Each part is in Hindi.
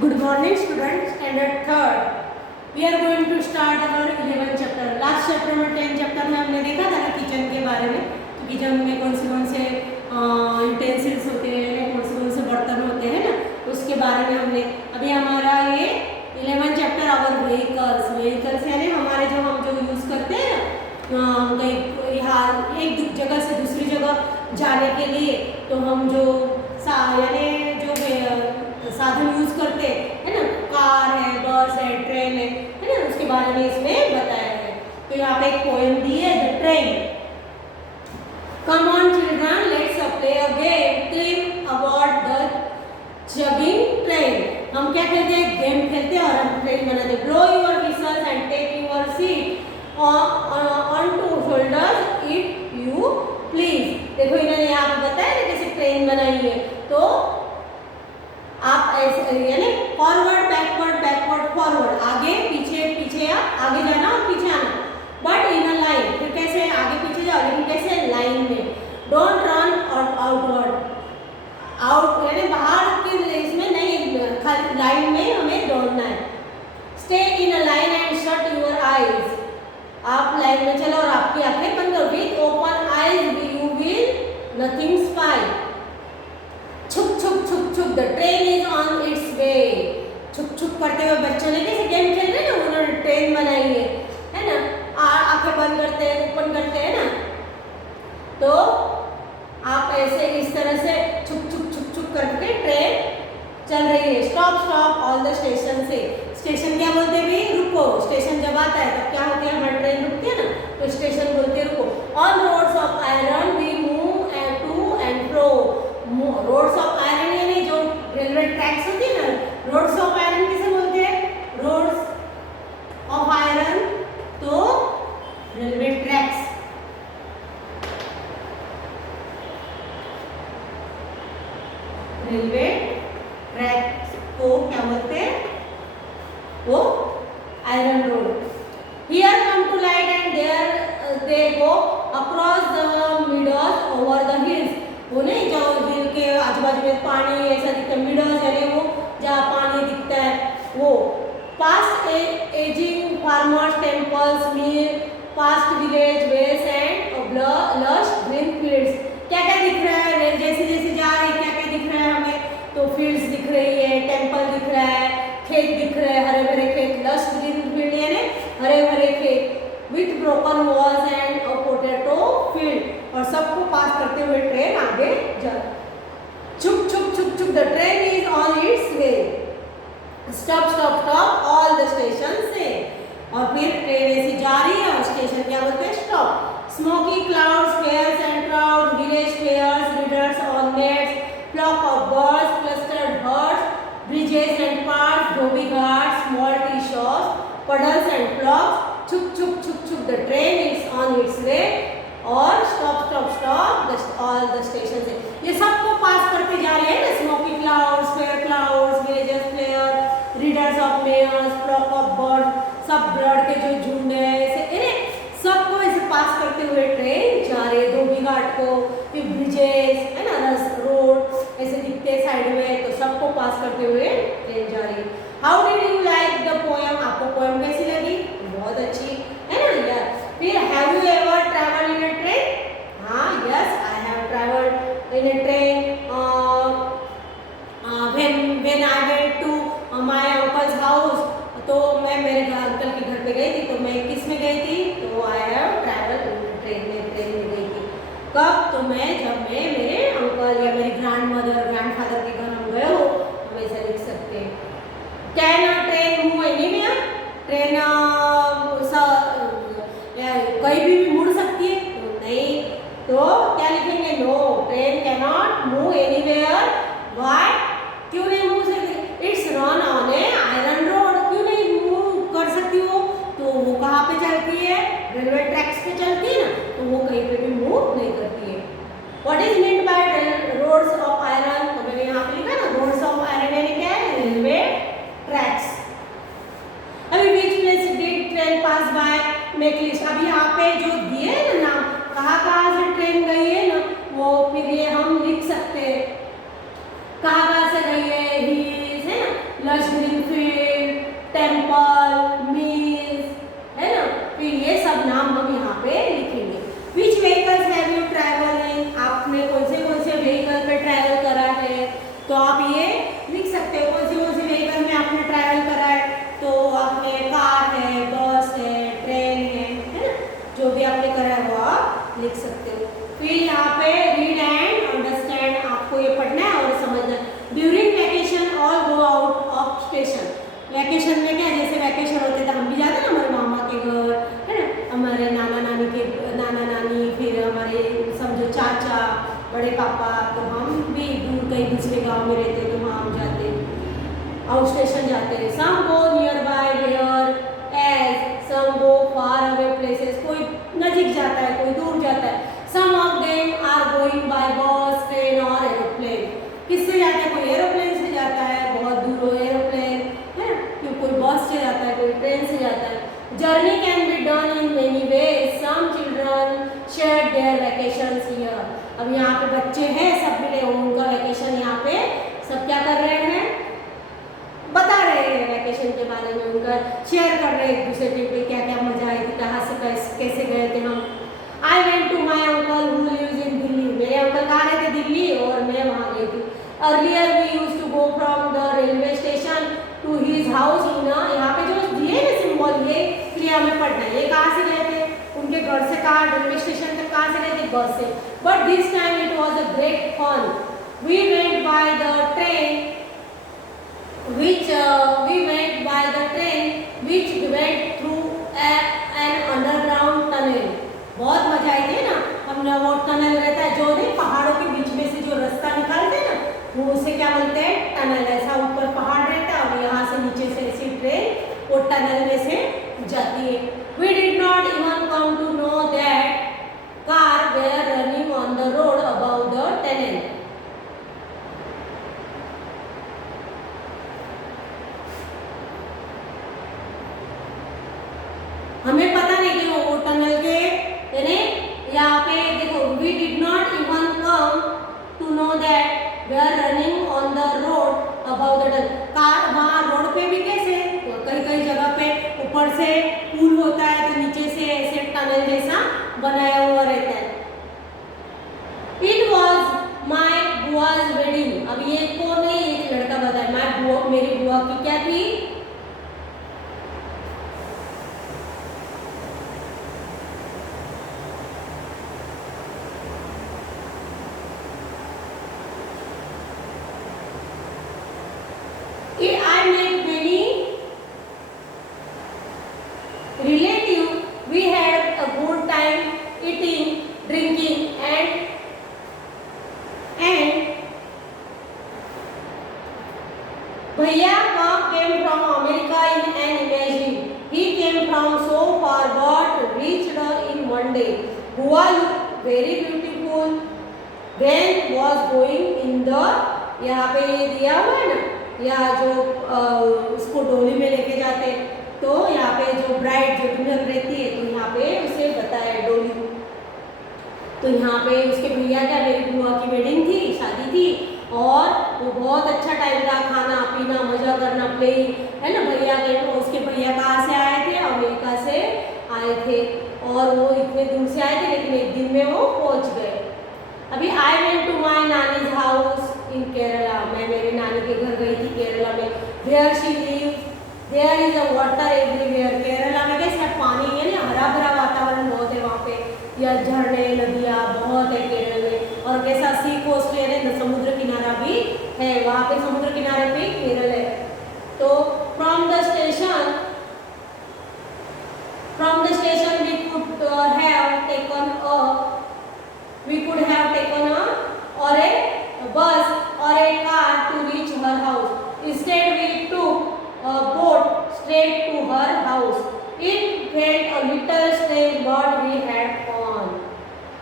Good morning students, standard third. We are going to start our 11th chapter. Last chapter में 10 चैप्टर में हमने देखा था ना किचन के बारे में, तो किचन में कौन से यूटेंसिल्स होते हैं, कौन से बर्तन होते हैं ना, उसके बारे में हमने अभी हमारा ये 11th चैप्टर आवर व्हीकल्स यानी हमारे जो हम जो यूज़ करते हैं ना कहीं यहाँ एक जगह से दूसरी जगह जाने के लिए, तो हम जो यानी जो साधन यूज करते हैं ना, कार है, बस है, ट्रेन है ना, उसके बारे में इसमें बताया है। तो यहाँ पे एक पोएम दी है, the train. Come on children, let's play a game, climb about the chugging train. हम क्या खेलते हैं? गेम खेलते हैं और हम ट्रेन बनाते हैं। Blow your whistles and take your seat on two shoulders if you please. देखो इन्होंने यहाँ पे बताया ना कैसे ट्रेन बनाई है। तो आप ऐसे यानी फॉरवर्ड बैकवर्ड फॉरवर्ड, आगे पीछे पीछे या आगे जाना और पीछे आना, बट इन अ लाइन। फिर कैसे आगे पीछे जाओ, लेकिन कैसे? लाइन में। डोंट रन और आउटवर्ड, आउट यानी बाहर की इसमें नहीं, खाली लाइन में हमें दौड़ना है। Stay in a line and shut your eyes. आप लाइन में चलो और आपकी आंखें बंद करो। With open eyes you will nothing spy. छुप छुप छुप छुप, the train is on its way. छुप छुप करते हुए बच्चों ने कैसे गेम खेल रहे हैं ना, उन्होंने ट्रेन बनाई है ना। आंखें बंद करते हैं, ओपन करते हैं ना, तो आप ऐसे इस तरह से छुप छुप छुप छुप करके ट्रेन चल रही है। Stop stop all the station से। स्टेशन क्या बोलते हैं भाई? रुको। स्टेशन जब आता है तब क्या होती है? हमारी ट्रेन रुकती है ना, तो स्टेशन बोलते हैं रुको। On roads of iron we move to and fro. Roads of iron यानी जो रेलवे ट्रैक्स होती है ना, रोड्स ऑफ आयरन किसे बोलते हैं? रोड्स ऑफ आयरन, तो रेलवे ट्रैक्स। रेलवे ट्रैक्स को क्या बोलते हैं? वो iron road. Here come to light and there they go across the meadows over the hills. वो नहीं जो हिल के आजू बाजू में पानी ऐसा दिखता है, मीडोज यानी वो जहाँ पानी दिखता है वो। पास्ट एजिंग फार्मर्स टेम्पल्स मिल, पास्ट विलेज वेस एंड लश ग्रीन फील्ड्स। क्या क्या दिख रहा है? जैसे जैसे जा रही क्या क्या दिख रहा है हमें? तो फील्ड्स दिख रही है, टेम्पल दिख रहा है, खेत दिख रहे हैं, हरे भरे खेत, लश ग्रीन फील्ड यानी हरे भरे खेत, with broken walls and potato field. और सबको पास करते हुए ट्रेन आगे जा। छुप छुप छुप छुप, the train is on its way. Stop stop stop all the station से। और फिर ट्रेन ऐसी जा रही है और स्टेशन क्या बोलते हैं? Stop. Smoky clouds, fairs and crowd, village fairs, readers on nets, flock of birds, clustered herds, bridges and paths, dhobi ghat, small tea shops, puddles and flocks. छुप छुप छुप छुप, the train is on its way. और stop stop stop all the stations है। ये सबको पास करते जा रहे हैं ना, smoky clouds, fair clouds, villages fair, readers of mares, flock of birds, सब बर्ड के जो झुंड है ऐसे सबको ऐसे पास करते हुए ट्रेन जा रही है। धोबी घाट को, फिर ब्रिजेस है ना, रोड ऐसे दिखते हैं साइड में, तो सबको पास करते हुए ट्रेन जा रही है। How did you like the poem? आपको पोएम कैसी लगी? बहुत अच्छी है ना यार। फिर have you ever travel in a train? हाँ, yes I have travelled in a train when I went to my uncle's house. तो मैं मेरे अंकल के घर पे गई थी, तो मैं किस में गई थी? तो आई हैव ट्रैवल्ड इन ट्रेन में गई थी। कब? तो जब मैं मेरे अंकल या मेरी ग्रैंडफादर के घर हम गए हो, हम ऐसा लिख सकते हैं। Can a train move anywhere? Train कहीं भी मुड़ सकती है? तो नहीं, तो क्या लिखेंगे? No, train can not move anywhere. Why? क्यों नहीं मूव सकती? It's run on a iron road. क्यों नहीं मूव कर सकती हो? तो वो कहाँ पे चलती है? रेलवे ट्रैक्स पे चलती है ना, तो वो कहीं पे भी मूव नहीं करती है। What is meant by roads of iron? तो मैंने यहाँ पे लिखा ना, रोड्स ऑफ आयरन यानी क्या है? Railway tracks. अभी बीच place did train pass by, make list. अभी यहाँ पे जो दिए है ना नाम, कहाँ से ट्रेन गई है ना, वो फिर ये हम लिख सकते हैं। कहाँ से गई है? ही है ना, lush green field, temple, mills, है ना। फिर ये सब नाम हम यहाँ पे लिखेंगे। Which vehicles have you travel in, आपने कौन से व्हीकल पे ट्रैवल करा है, तो आप ये लिख सकते हो कौन से व्हीकल में आपने ट्रैवल करा है। तो आपने कार है, बस है, ट्रेन है ना, जो भी आपने करा है वो आप लिख सकते हो। फिर यहाँ पे रीड एंड अंडरस्टैंड, आपको ये पढ़ना है और समझना है। During vacation all go out of station, vacation में क्या, जैसे वैकेशन होते थे हम भी जाते ना हमारे मामा के घर, है ना, हमारे नाना नानी, फिर हमारे समझो चाचा, बड़े पापा, तो हम भी दूर कहीं दूसरे गांव में रहते तो वहाँ हम जाते, आउट स्टेशन जाते हैं। Some go nearby whereas some go far away places, कोई नजीक जाता है कोई दूर जाता है। Some of them are going by bus, train और एरोप्लेन, किससे जाता है, कोई एरोप्लेन से जाता है, बहुत दूर हो एरोप्लेन, है ना, कोई बस से जाता है, कोई ट्रेन से जाता है। Journey can be done in many ways, some children share their vacations here, अब यहाँ पे बच्चे हैं सब मिले, उनका वैकेशन यहाँ पे सब क्या कर रहे हैं, बता रहे हैं वैकेशन के बारे में, उनका शेयर कर रहे हैं एक दूसरे पे क्या क्या मजा आई थी, कहाँ से कैसे गए थे हम। I went to my uncle who lives in Delhi, मेरे अंकल कहाँ रहते दिल्ली और मैं वहाँ गई थी। Earlier we used to go from the railway station to his house in, यहाँ पे जो दिए ना सिंबल, ये इसलिए हमें पढ़ना है, ये कहाँ से गए थे, उनके घर से कहाँ रेलवे स्टेशन तक कहाँ से गए थे, बस से। But this time it was a great fun, we went by the train which went through an underground tunnel, बहुत मजा आई थी ना, हमने वो टनल रहता है जो नहीं पहाड़ों के बीच में से जो रास्ता निकालते हैं ना, वो उसे क्या बोलते हैं, टनल। ऐसा ऊपर पहाड़ रहता है और यहाँ से नीचे से ऐसी ट्रेन वो टनल में से जाती है। We did not even come to know that car were running on the road above the tunnel. हमें पता नहीं कि वो टनल के यानी यहाँ पे देखो, we did not even come to know that we are running on the road about the tunnel, car वहाँ रोड पे भी कैसे, तो कई जगह पे ऊपर से पुल होता है तो नीचे से ऐसे टनल जैसा बनाया हुआ रहता है। इट वॉज माई बुआज वेडिंग, अब ये कौन है, एक लड़का बताया, मेरी बुआ की क्या थी, I met many relatives. We had a good time eating, drinking, and Bhaiya came from America in an imagine. He came from so far but reached in one day. Bua looked very beautiful. Ben was going in the, यहाँ पे ये दिया हुआ है ना, या जो उसको डोली में लेके जाते, तो यहाँ पे जो ब्राइड जो दुल्हन रहती है तो यहाँ पे उसे बताया डोली, तो यहाँ पे उसके भैया क्या, मेरी बुआ की वेडिंग थी, शादी थी, और वो बहुत अच्छा टाइम था, खाना पीना मजा करना, प्ले, है ना। भैया के उसके भैया कहाँ से आए थे, अमेरिका से आए थे, और वो इतने दूर से आए थे लेकिन एक दिन में वो पहुँच गए। अभी I went to my nani's house in Kerala, मैं मेरे नानी के घर गई थी केरला में। There she lives, there is a water everywhere, Kerala में कैसे पानी है ना, हरा भरा वातावरण बहुत है वहाँ पे, या झरने नदियाँ बहुत है केरल में, और कैसा सी कोस्ट है, समुद्र किनारा भी है वहाँ पे, समुद्र किनारे पे केरल है। तो from the station we could have taken a bus or a car to reach her house. Instead, we took a boat straight to her house. It felt a little strange, but we had fun.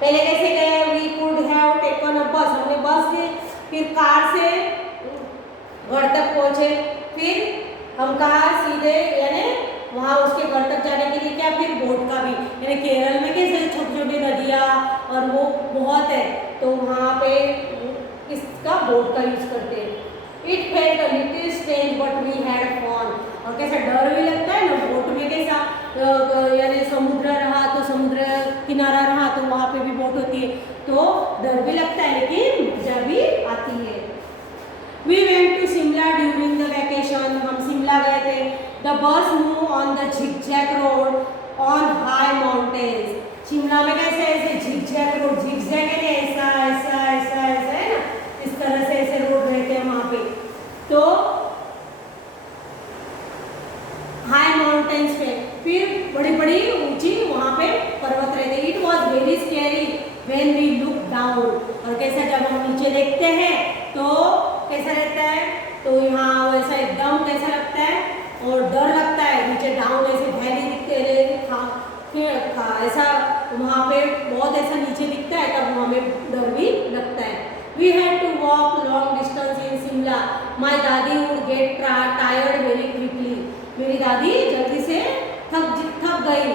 पहले कैसे गए? We could have taken a bus. हमने बस से, फिर कार से घर तक पहुँचे, फिर हम कहा सीधे यानी वहाँ उसके घर तक जाने के लिए क्या, फिर बोट का भी, यानी केरल में कैसे छोटी छोटी नदियाँ और वो बहुत है, तो वहाँ पे इसका बोट का यूज करते हैं। It felt a little strange but we had fun। और कैसा डर भी लगता है ना, बोट में कैसा यानी समुद्र रहा तो समुद्र किनारा रहा तो वहाँ पे भी बोट होती है, तो डर भी लगता है लेकिन मजा भी आती है। We went to Shimla during the vacation। हम शिमला गए थे। The bus moved on the zigzag road on high mountains। Shimla में कैसे ऐसे zigzag रोड, zigzag है ऐसा ऐसा ऐसा ऐसा है ना, इस तरह से ऐसे रोड रहते हैं वहाँ पे। तो हाई माउंटेन्स पे फिर बड़ी बड़ी ऊंची वहाँ पे पर्वत रहते। It was very scary when we look down. और कैसा जब हम नीचे देखते हैं तो कैसा रहता है, तो यहाँ वैसा एकदम कैसा लगता है और डर लगता है। नीचे डाउन ऐसे वैली दिखते हैं ऐसा, वहाँ पे बहुत ऐसा नीचे दिखता है, तब हमें डर भी लगता है। We had to walk long distance in Shimla। My दादी would get tired very quickly। मेरी दादी जल्दी से थक गई।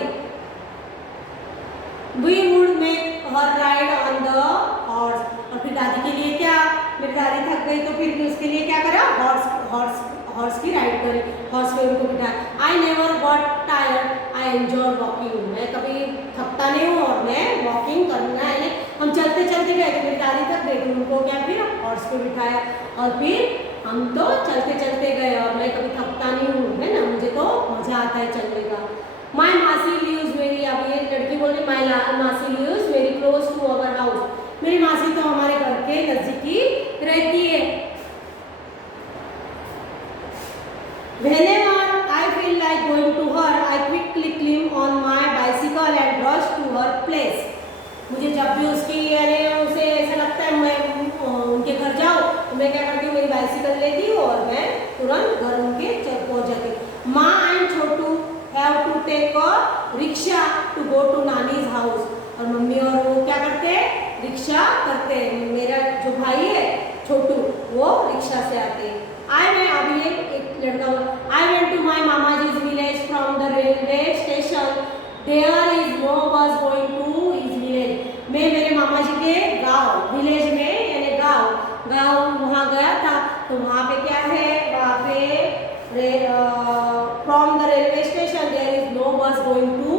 We would make her ride on the horse। और फिर दादी के लिए क्या, मेरी दादी थक गई तो फिर भी उसके लिए क्या करा, हॉर्स की राइड करी, हॉर्स पे उनको बिठाया। I never got tired, I enjoy walking। मैं कभी थकता नहीं हूँ और मैं वॉकिंग करना है। हम चलते चलते गए तो मेरी दादी थक गई तो उनको क्या फिर हॉर्स पे बिठाया और फिर हम तो चलते चलते गए और मैं कभी थकता नहीं हूँ, है ना, मुझे तो मजा आता है चलने का। माई मासी लिव्स वेरी, अब ये लड़की बोल रही my masi lives very close to our house. मेरी मासी तो हमारे घर के नजदीक ही रहती है। Whenever I feel like going to her, I quickly climb on my bicycle and rush to her place। मुझे जब भी उसकी यानी उसे ऐसा लगता है मैं उनके घर जाऊँ तो मैं क्या करती हूँ, मेरी बाइसिकल लेती हूँ और मैं तुरंत घर उनके पहुँच जाती हूँ। Maa and Chhotu have to take a rickshaw to go to Nani's house. और मम्मी और वो क्या करते हैं, रिक्शा करते हैं। मेरा जो भाई है छोटू वो रिक्शा से आते हैं। अभी एक लड़का, I went to my mama जीज village from the railway station. There is no bus going to his village. मैं मेरे मामा जी के गांव, विलेज में यानी गांव वहाँ गया था तो वहाँ पे क्या है, वहाँ पे from the railway station there is no bus going to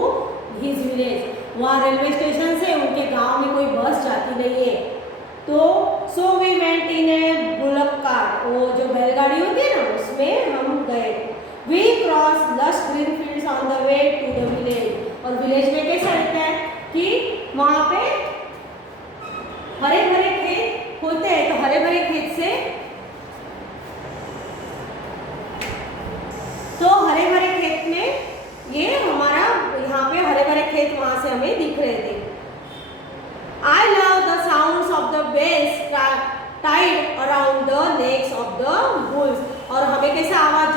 his village. वहाँ रेलवे स्टेशन से उनके गांव में कोई बस जाती नहीं है। तो so we went in a bullock cart, वो जो बैलगाड़ी होती है ना उसमें हम गए। We cross lush green fields on the way to the village. और विलेज में कैसा रहता है कि वहाँ पे हरे भरे खेत होते हैं, तो हरे भरे खेत से तो हरे भरे खेत में ये हमारा यहाँ पे हरे भरे खेत वहाँ से हमें दिख रहे थे। I love the sounds of the bells tied around the necks of the bulls। और हमें कैसा आवाज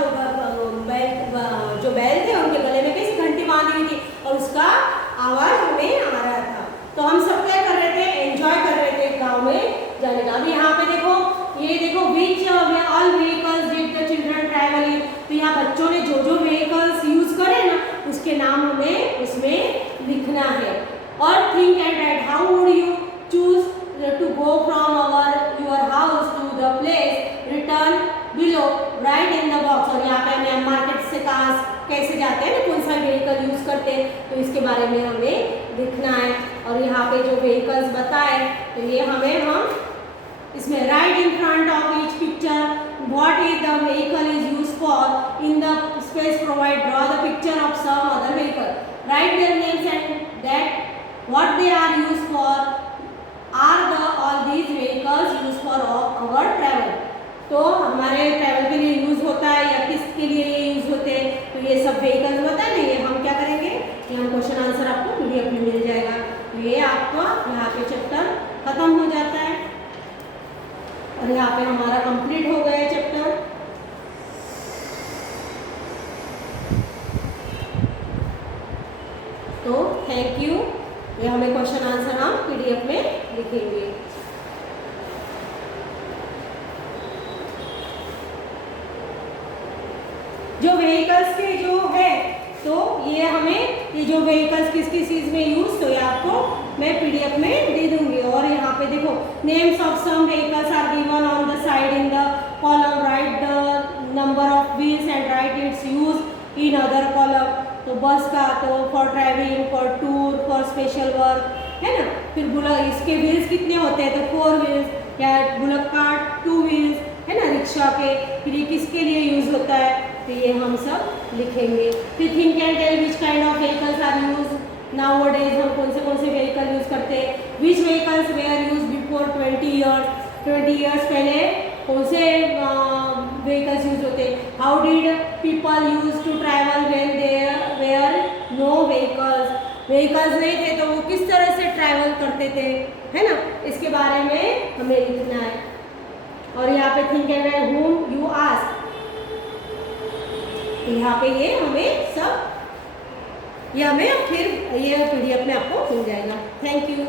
जो बैल थे उनके गले में कैसी घंटी बांधी हुई थी और उसका आवाज हमें आ रहा था। तो हम सब क्या कर रहे थे, एंजॉय कर रहे थे गांव में जाने का। अभी यहाँ पे देखो, ये देखो which all vehicles did the children travel in. तो यहाँ बच्चों ने जो जो व्हीकल्स यूज करे ना उसके नाम हमें उसमें लिखना है। और think and write, how would you choose to go from your house to the place, return below, write in the box. और यहाँ पे हमें मार्केट से कैसे जाते हैं ना, कौन सा व्हीकल यूज करते हैं तो इसके बारे में हमें लिखना है। और यहाँ पे जो व्हीकल्स बताए तो ये हम इसमें write in front of each picture what is the vehicle is use for, in the space provide draw the picture of some other vehicle, write their names and that what they are used for, are the all these vehicles used for our travel। तो हमारे ट्रैवल के लिए यूज होता है या किसके लिए ये यूज होते हैं, तो ये सब व्हीकल्स होता है ना, ये हम क्या करेंगे, ये हम क्वेश्चन आंसर आपको पीडीएफ में मिल जाएगा। तो ये आपका यहाँ पे चैप्टर खत्म हो जाता है और यहाँ पे हमारा कंप्लीट हो गया चैप्टर। तो थैंक यू। ये हमें क्वेश्चन आंसर हम पीडीएफ में लिखेंगे। जो व्हीकल्स के जो है तो ये हमें ये जो व्हीकल्स किस किस चीज में यूज, तो ये आपको मैं पीडीएफ में दे दूंगी। और यहाँ पे देखो names of some vehicles are given on the side in the column, write the number in other column, तो बस का तो for travelling, for tour, for special work, है ना। फिर बुलक, इसके व्हील्स कितने होते हैं, तो 4 व्हील्स, या बुलक कार्ट 2 व्हील्स, है ना, रिक्शा के। फिर ये किसके लिए यूज़ होता है, तो ये हम सब लिखेंगे। फिर think and tell which kind of vehicles are use nowadays, हम कौन से व्हीकल यूज़ करते हैं। Which vehicles were use before 20 years, 20 years पहले कौन से व्हीकल्स यूज होते हैं। How did people use to travel when there were no vehicles, vehicles नहीं थे तो वो किस तरह से ट्रैवल करते थे, है ना, इसके बारे में हमें लिखना है। और यहाँ पे think and whom you ask, यहाँ पे ये हमें सब, ये हमें फिर ये PDF में आपको मिल जाएगा। Thank you.